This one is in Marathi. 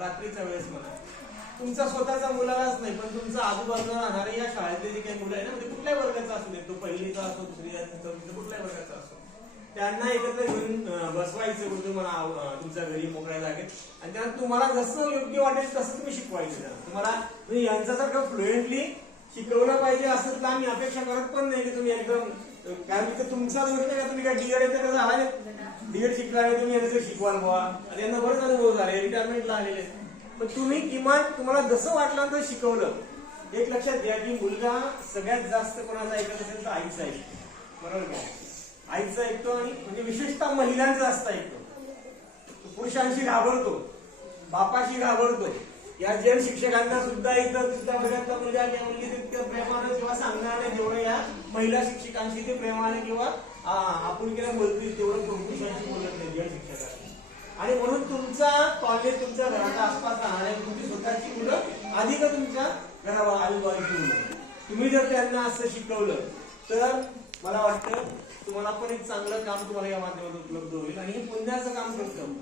रात्रीच्या वेळेस म्हणा. तुमचा स्वतःचा मुलालाच नाही पण तुमचा आजूबाजूला राहणारे या शाळेतले जे काही मुलं आहे ना म्हणजे कुठल्याही वर्गाचा असू दे तो पहिलीचा असो दुसरी चौथीचा कुठल्याही वर्गाचा असो त्यांना एकत्र घेऊन बसवायचं म्हणजे कुठे तुम्हाला तुमच्या घरी मोकळ्या जागेत. आणि त्यांना तुम्हाला जसं योग्य वाटेल तसं तुम्ही शिकवायचं त्यांना. तुम्हाला तुम्ही यांच्यासारखं फ्लुएंटली शिकवलं पाहिजे असं तर आम्ही अपेक्षा करत पण नाही की तुम्ही एकदम कारण की तुमचा दोष नाही का तुम्ही काय डीएड येतं का झाला डीएड शिकला नाही तुम्ही यांचं शिकवाल बुवा. आणि यांना बरेच अनुभव झाले रिटायरमेंटला आलेले. पण तुम्ही किमान तुम्हाला जसं वाटलं तर शिकवलं एक लक्षात घ्या की मुलगा सगळ्यात जास्त कोणाचा ऐकत असेल तर आईचा ऐकतो बरोबर काय आईचं ऐकतो आणि म्हणजे विशेषतः महिलांचा जास्त ऐकतो. पुरुषांशी घाबरतो. बापाशी घाबरतो या जैन शिक्षकांना सुद्धा इथं सुद्धा बऱ्याचदा म्हणजे किंवा मुलगी तितकं प्रेमानं किंवा सांगणारे जेवढं या महिला शिक्षकांशी ते प्रेमाने किंवा आ, बोलतील तेवढं पुरुषांशी बोलत नाही जैन शिक्षकांशी. आणि म्हणून तुमचा कॉलेज तुमच्या घराच्या आसपास राहणारे तुमची स्वतःची मुलं अधिक तुमच्या घरावर आजूबाजूची मुलं. तुम्ही जर त्यांना असं शिकवलं तर मला वाटतं तुम्हाला पण एक चांगलं काम तुम्हाला या माध्यमातून उपलब्ध होईल आणि हे पुण्याचं काम करतं.